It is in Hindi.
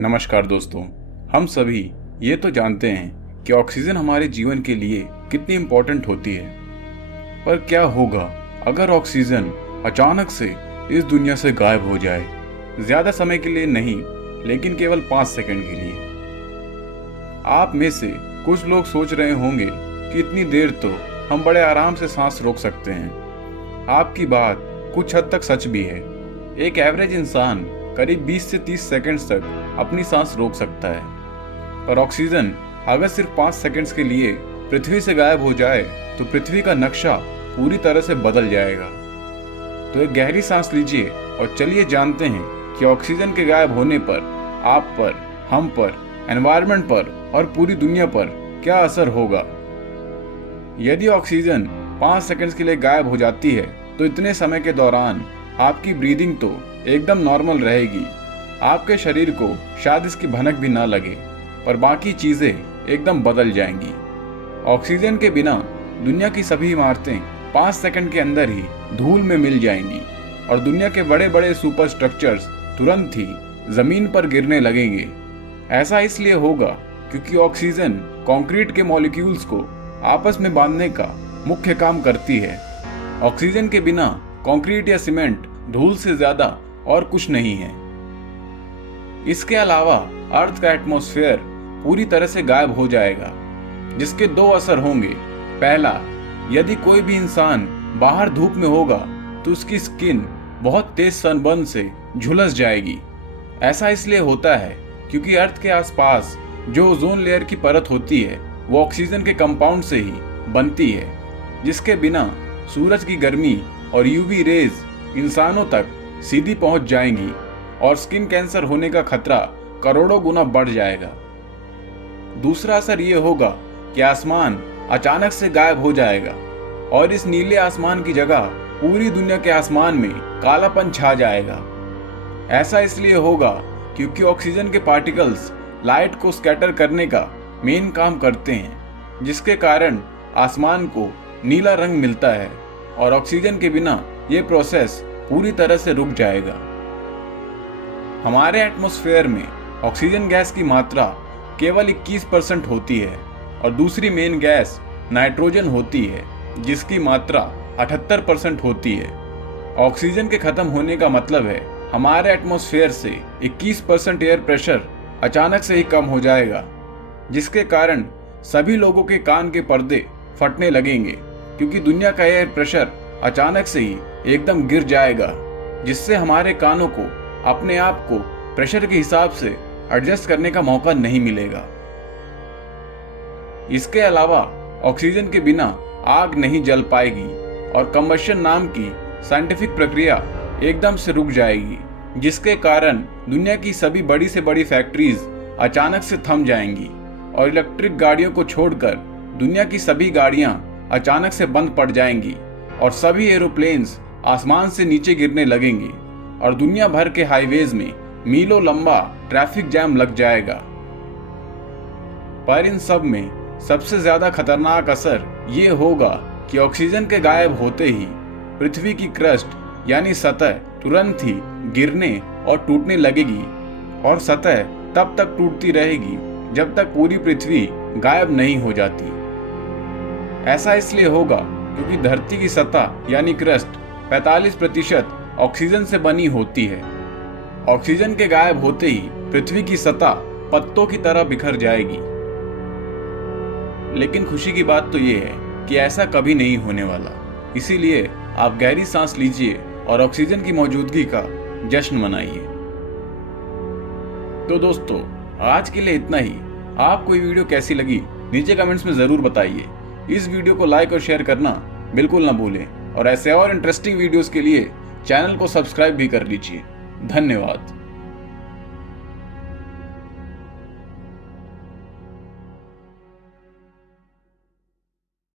नमस्कार दोस्तों। हम सभी ये तो जानते हैं कि ऑक्सीजन हमारे जीवन के लिए कितनी इम्पोर्टेंट होती है। पर क्या होगा अगर ऑक्सीजन अचानक से इस दुनिया से गायब हो जाए? ज़्यादा समय के लिए नहीं, लेकिन केवल 5 सेकंड के लिए। आप में से कुछ लोग सोच रहे होंगे कि इतनी देर तो हम बड़े आराम से सांस रोक सकते हैं। आपकी बात कुछ हद तक सच भी है। एक एवरेज इंसान करीब 20 से 30 सेकंड्स तक अपनी सांस रोक सकता है। पर ऑक्सीजन अगर सिर्फ 5 सेकंड्स के लिए पृथ्वी से गायब हो जाए तो पृथ्वी का नक्शा पूरी तरह से बदल जाएगा। तो एक गहरी सांस लीजिए और चलिए जानते हैं कि ऑक्सीजन के गायब होने पर आप पर, हम पर, एनवायरनमेंट पर और पूरी दुनिया पर क्या असर होगा। यदि ऑक्सीजन 5 सेकंड्स के लिए गायब हो जाती है तो इतने समय के दौरान आपकी ब्रीदिंग तो एकदम नॉर्मल रहेगी। आपके शरीर को शायद इसकी भनक भी ना लगे, पर बाकी चीजें एकदम बदल जाएंगी। ऑक्सीजन के बिना दुनिया की सभी इमारतें 5 सेकंड के अंदर ही धूल में मिल जाएंगी और दुनिया के बड़े बड़े सुपर स्ट्रक्चर्स तुरंत ही जमीन पर गिरने लगेंगे। ऐसा इसलिए होगा क्योंकि ऑक्सीजन कंक्रीट के मॉलिक्यूल्स को आपस में बांधने का मुख्य काम करती है। ऑक्सीजन के बिना कंक्रीट या सीमेंट धूल से ज्यादा और कुछ नहीं है। इसके अलावा अर्थ का एटमॉस्फेयर पूरी तरह से गायब हो जाएगा, जिसके 2 असर होंगे। पहला, यदि कोई भी इंसान बाहर धूप में होगा तो उसकी स्किन बहुत तेज सनबर्न से झुलस जाएगी। ऐसा इसलिए होता है क्योंकि अर्थ के आसपास जो ओजोन लेयर की परत होती है वो ऑक्सीजन के कंपाउंड से ही बनती है, जिसके बिना सूरज की गर्मी और यूवी रेज इंसानों तक सीधी पहुंच जाएंगी और स्किन कैंसर होने का खतरा करोड़ों गुना बढ़ जाएगा। दूसरा असर यह होगा कि आसमान अचानक से गायब हो जाएगा और इस नीले आसमान की जगह पूरी दुनिया के आसमान में कालापन छा जाएगा। ऐसा इसलिए होगा क्योंकि ऑक्सीजन के पार्टिकल्स लाइट को स्कैटर करने का मेन काम करते हैं, जिसके कारण आसमान को नीला रंग मिलता है और ऑक्सीजन के बिना ये प्रोसेस पूरी तरह से रुक जाएगा। हमारे एटमॉस्फेयर में ऑक्सीजन गैस की मात्रा केवल 21% होती है और दूसरी मेन गैस नाइट्रोजन होती है, जिसकी मात्रा 78% होती है। ऑक्सीजन के खत्म होने का मतलब है हमारे एटमॉस्फेयर से 21% एयर प्रेशर अचानक से ही कम हो जाएगा, जिसके कारण सभी लोगों के कान के पर्दे फटने लगेंगे क्योंकि दुनिया का एयर प्रेशर अचानक से ही एकदम गिर जाएगा, जिससे हमारे कानों को अपने आप को प्रेशर के हिसाब से एडजस्ट करने का मौका नहीं मिलेगा। इसके अलावा ऑक्सीजन के बिना आग नहीं जल पाएगी और कंबशन नाम की साइंटिफिक प्रक्रिया एकदम से रुक जाएगी, जिसके कारण दुनिया की सभी बड़ी से बड़ी फैक्ट्रीज अचानक से थम जाएंगी और इलेक्ट्रिक गाड़ियों को छोड़कर दुनिया की सभी गाड़ियां अचानक से बंद पड़ जाएंगी और सभी एरोप्लेन्स आसमान से नीचे गिरने लगेंगे और दुनिया भर के हाईवेज में मीलों लंबा ट्रैफिक जैम लग जाएगा। पर इन सब में सबसे ज्यादा खतरनाक असर ये होगा कि ऑक्सीजन के गायब होते ही पृथ्वी की क्रस्ट यानी सतह तुरंत ही गिरने और टूटने लगेगी और सतह तब तक टूटती रहेगी जब तक पूरी पृथ्वी गायब नहीं हो जाती। ऐसा इसलिए होगा क्योंकि धरती की सतह यानी क्रस्ट 45% ऑक्सीजन से बनी होती है। ऑक्सीजन के गायब होते ही पृथ्वी की सतह पत्तों की तरह बिखर जाएगी। लेकिन खुशी की बात तो ये है कि ऐसा कभी नहीं होने वाला। इसीलिए आप गहरी सांस लीजिए और ऑक्सीजन की मौजूदगी का जश्न मनाइए। तो दोस्तों, आज के लिए इतना ही। आपको ये वीडियो कैसी लगी नीचे कमेंट्स में जरूर बताइए। इस वीडियो को लाइक और शेयर करना बिल्कुल ना भूलें और ऐसे और इंटरेस्टिंग वीडियोस के लिए चैनल को सब्सक्राइब भी कर लीजिए। धन्यवाद।